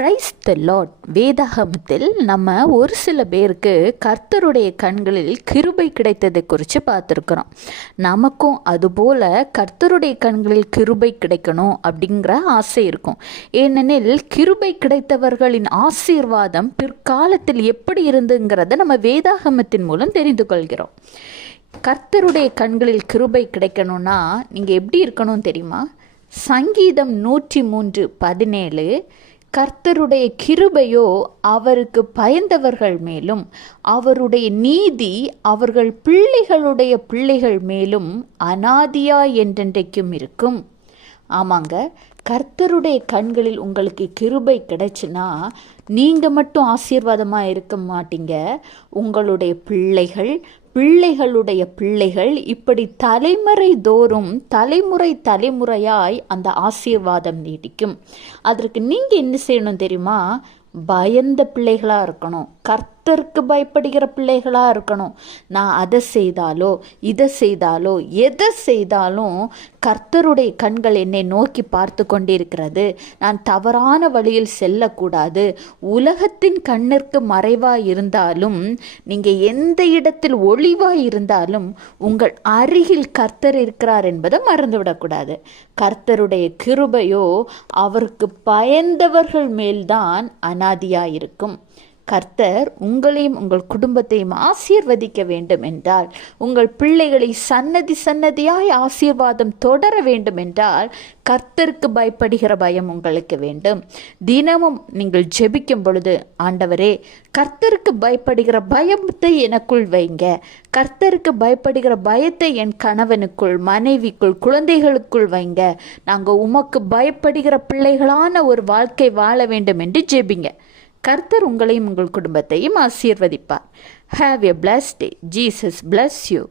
Praise the Lord. வேதாகமத்தில் நம்ம ஒரு சில பேருக்கு கர்த்தருடைய கண்களில் கிருபை கிடைத்ததை குறித்து பார்த்துருக்குறோம். நமக்கும் அதுபோல் கர்த்தருடைய கண்களில் கிருபை கிடைக்கணும் அப்படிங்கிற ஆசை இருக்கும். ஏனெனில் கிருபை கிடைத்தவர்களின் ஆசீர்வாதம் பிற்காலத்தில் எப்படி இருந்துங்கிறத நம்ம வேதாகமத்தின் மூலம் தெரிந்து கொள்கிறோம். கர்த்தருடைய கண்களில் கிருபை கிடைக்கணும்னா நீங்கள் எப்படி இருக்கணும் தெரியுமா? சங்கீதம் 103:17, கர்த்தருடைய கிருபையோ அவருக்கு பயந்தவர்கள் மேலும் அவருடைய நீதி அவர்கள் பிள்ளைகளுடைய பிள்ளைகள் மேலும் அநாதியா என்றென்றைக்கும் இருக்கும். ஆமாங்க, கர்த்தருடைய கண்களில் உங்களுக்கு கிருபை கிடைச்சுன்னா நீங்கள் மட்டும் ஆசீர்வாதமாக இருக்க மாட்டீங்க, உங்களுடைய பிள்ளைகள் பிள்ளைகளுடைய பிள்ளைகள் இப்படி தலைமுறை தோறும் தலைமுறையாய் அந்த ஆசீர்வாதம் நீடிக்கும். அதற்கு நீங்கள் என்ன செய்யணும் தெரியுமா? பயந்த பிள்ளைகளாக இருக்கணும், கர்த்தருக்கு பயப்படுகிற பிள்ளைகளாக இருக்கணும். நான் அதை செய்தாலோ இதை செய்தாலோ எதை செய்தாலும் கர்த்தருடைய கண்கள் என்னை நோக்கி பார்த்து கொண்டிருக்கிறது, நான் தவறான வழியில் செல்லக்கூடாது. உலகத்தின் கண்ணிற்கு மறைவாக இருந்தாலும் நீங்கள் எந்த இடத்தில் ஒளிவாக இருந்தாலும் உங்கள் அருகில் கர்த்தர் இருக்கிறார் என்பதை மறந்துவிடக்கூடாது. கர்த்தருடைய கிருபையோ அவருக்கு பயந்தவர்கள் மேல்தான் அநாதியாக இருக்கும். கர்த்தர் உங்களையும் உங்கள் குடும்பத்தையும் ஆசீர்வதிக்க வேண்டும் என்றால், உங்கள் பிள்ளைகளை சன்னதியாய் ஆசீர்வாதம் தொடர வேண்டும் என்றால் கர்த்தருக்கு பயப்படுகிற பயம் உங்களுக்கு வேண்டும். தினமும் நீங்கள் ஜெபிக்கும் பொழுது, ஆண்டவரே கர்த்தருக்கு பயப்படுகிற பயத்தை எனக்குள் வைங்க, கர்த்தருக்கு பயப்படுகிற பயத்தை என் கணவனுக்குள் மனைவிக்குள் குழந்தைகளுக்குள் வைங்க, நாங்கள் உமக்கு பயப்படுகிற பிள்ளைகளான ஒரு வாழ்க்கை வாழ வேண்டும் என்று ஜெபிங்க. கர்த்தர் உங்களையும் உங்கள் குடும்பத்தையும் ஆசீர்வதிப்பார். Have a blessed day. Jesus bless you.